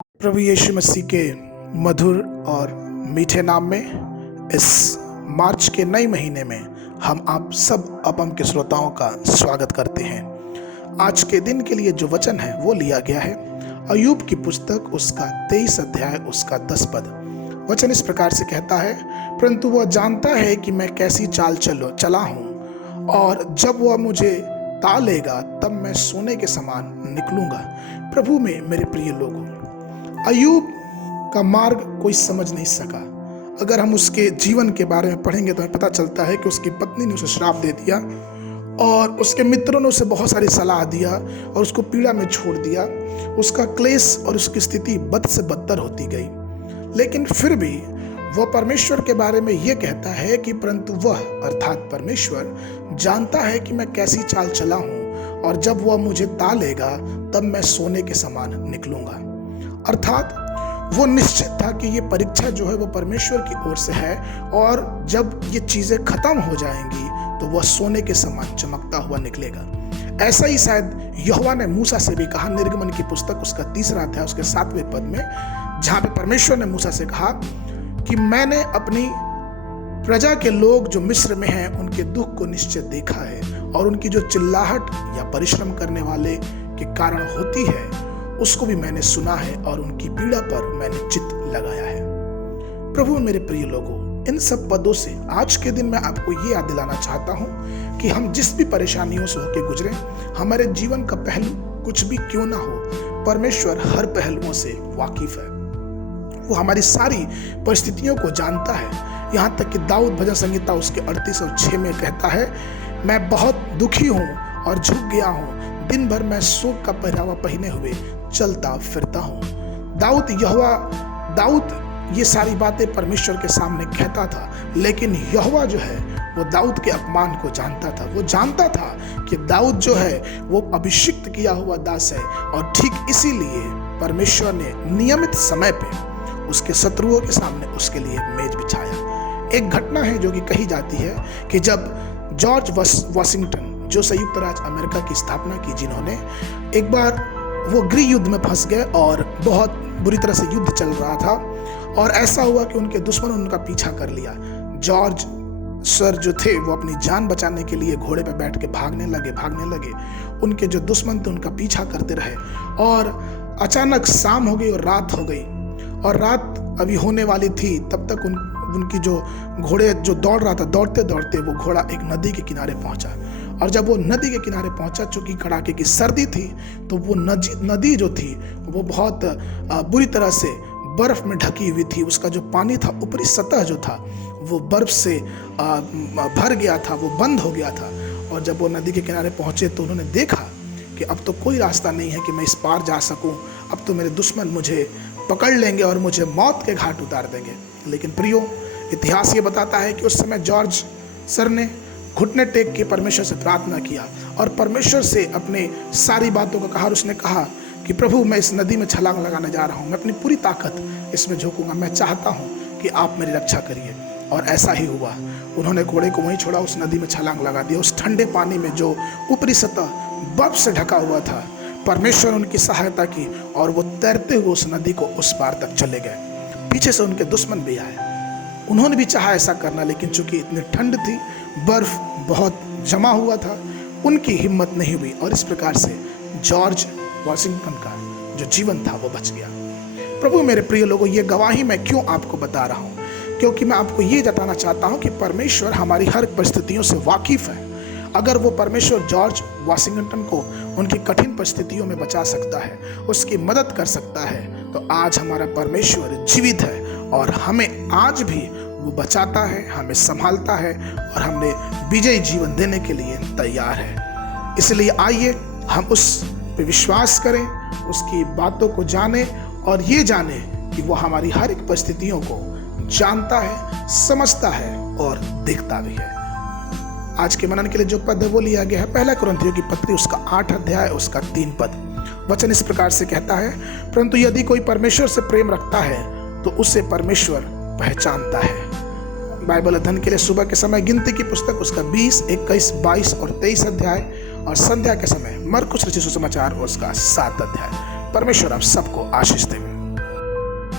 प्रभु यीशु मसीह के मधुर और मीठे नाम में इस मार्च के नए महीने में हम आप सब अपम के श्रोताओं का स्वागत करते हैं। आज के दिन के लिए जो वचन है वो लिया गया है अय्यूब की पुस्तक उसका 23 अध्याय उसका 10 पद। वचन इस प्रकार से कहता है, परंतु वह जानता है कि मैं कैसी चाल चला हूँ, और जब वह मुझे तालेगा तब मैं सोने के समान निकलूंगा। प्रभु में मेरे प्रिय लोगों, अय्यूब का मार्ग कोई समझ नहीं सका। अगर हम उसके जीवन के बारे में पढ़ेंगे तो हमें पता चलता है कि उसकी पत्नी ने उसे श्राप दे दिया और उसके मित्रों ने उसे बहुत सारी सलाह दिया और उसको पीड़ा में छोड़ दिया। उसका क्लेश और उसकी स्थिति बद से बदतर होती गई, लेकिन फिर भी वह परमेश्वर के बारे में यह कहता है कि परंतु वह अर्थात परमेश्वर जानता है कि मैं कैसी चाल चला हूं, और जब वह मुझे तालेगा तब मैं सोने के समान निकलूंगा। अर्थात वो निश्चित था कि ये परीक्षा जो है वो परमेश्वर की ओर से है, और जब ये चीजें खत्म हो जाएंगी तो वह सोने के समान चमकता हुआ निकलेगा। ऐसा ही शायद यहोवा ने मूसा से भी कहा, निर्गमन की पुस्तक उसका 3 अध्याय उसके 7वें पद में, जहां पे परमेश्वर ने मूसा से कहा कि मैंने अपनी प्रजा के लोग जो मिस्र में हैं उनके दुख को निश्चय देखा है, और उनकी जो चिल्लाहट या परिश्रम करने वाले के कारण होती है उसको भी मैंने सुना है, और उनकी पीड़ा पर मैंने चित्त लगाया है। प्रभु मेरे प्रिय लोगों, इन सब पदों से आज के दिन मैं आपको ये याद दिलाना चाहता हूं कि हम जिस भी परेशानियों से होकर गुजरे, हमारे जीवन का पहलू कुछ भी क्यों ना हो, परमेश्वर हर पहलुओं से वाकिफ है। वो हमारी सारी परिस्थितियों को जानता है। यहाँ तक कि दाऊद भजन संहिता उसके 38 और 6 में कहता है, मैं बहुत दुखी हूँ और झुक गया हूँ, दिन भर मैं शोक का पहरावा पहने हुए चलता फिरता हूँ। दाऊद ये सारी बातें परमेश्वर के सामने कहता था, लेकिन यहोवा जो है वो दाऊद के अपमान को जानता था। वो जानता था कि दाऊद जो है वो अभिषिक्त किया हुआ दास है, और ठीक इसीलिए परमेश्वर ने नियमित समय पे उसके शत्रुओं के सामने उसके लिए मेज बिछाया। एक घटना है जो कि कही जाती है कि जब जॉर्ज वॉशिंगटन, जो संयुक्त राज्य अमेरिका की स्थापना की, जिन्होंने एक बार वो गृह युद्ध में फंस गए और बहुत बुरी तरह से युद्ध चल रहा था, और ऐसा हुआ कि उनके दुश्मनों ने उनका पीछा कर लिया। जॉर्ज सर जो थे वो अपनी जान बचाने के लिए घोड़े पर बैठ के भागने लगे। उनके जो दुश्मन थे उनका पीछा करते रहे, और अचानक शाम हो गई और रात हो गई, और रात अभी होने वाली थी। तब तक उनकी जो घोड़े जो दौड़ रहा था, दौड़ते दौड़ते वो घोड़ा एक नदी के किनारे पहुंचा, और जब वो नदी के किनारे पहुंचा, चूंकि कड़ाके की सर्दी थी, तो वो नदी जो थी वो बहुत बुरी तरह से बर्फ में ढकी हुई थी। उसका जो पानी था, ऊपरी सतह जो था वो बर्फ से भर गया था, वो बंद हो गया था। और जब वो नदी के किनारे पहुंचे तो उन्होंने देखा कि अब तो कोई रास्ता नहीं है कि मैं इस पार जा सकूं, अब तो मेरे दुश्मन मुझे पकड़ लेंगे और मुझे मौत के घाट उतार देंगे। लेकिन प्रियो, इतिहास ये बताता है कि उस समय जॉर्ज सर ने घुटने टेक के परमेश्वर से प्रार्थना किया और परमेश्वर से अपने सारी बातों को कहा, और उसने कहा कि प्रभु, मैं इस नदी में छलांग लगाने जा रहा हूँ, मैं अपनी पूरी ताकत इसमें झोंकूंगा, मैं चाहता हूँ कि आप मेरी रक्षा करिए। और ऐसा ही हुआ। उन्होंने घोड़े को वहीं छोड़ा, उस नदी में छलांग लगा दिया। उस ठंडे पानी में जो ऊपरी सतह बर्फ से ढका हुआ था, परमेश्वर ने उनकी सहायता की, और वो तैरते हुए उस नदी को उस पार तक चले गए। पीछे से उनके दुश्मन भी आए, उन्होंने भी चाहा ऐसा करना, लेकिन चूंकि इतनी ठंड थी, बर्फ बहुत जमा हुआ था, उनकी हिम्मत नहीं हुई, और इस प्रकार से जॉर्ज वॉशिंगटन का जो जीवन था वो बच गया। प्रभु मेरे प्रिय लोगों, ये गवाही मैं क्यों आपको बता रहा हूँ? क्योंकि मैं आपको ये जताना चाहता हूँ कि परमेश्वर हमारी हर परिस्थितियों से वाकिफ है। अगर वो परमेश्वर जॉर्ज वॉशिंगटन को उनकी कठिन परिस्थितियों में बचा सकता है, उसकी मदद कर सकता है, तो आज हमारा परमेश्वर जीवित है, और हमें आज भी वो बचाता है, हमें संभालता है, और हमें विजयी जीवन देने के लिए तैयार है। इसलिए आइए हम उस पे विश्वास करें, उसकी बातों को जानें, और ये जानें कि वो हमारी हर एक परिस्थितियों को जानता है, समझता है और देखता भी है। आज के मनन के लिए जो पद है वो लिया गया है 1 कुरिन्थियों की पत्री उसका 8 अध्याय उसका 3 पद। वचन इस प्रकार से कहता है, परंतु यदि कोई परमेश्वर से प्रेम रखता है तो उसे परमेश्वर पहचानता है। बाइबल अध्ययन के लिए सुबह के समय गिनती की पुस्तक उसका 20, 21, 22 और 23 अध्याय, और संध्या के समय मरकुस रचित सुसमाचार उसका 7 अध्याय। परमेश्वर आप सबको आशीष दे।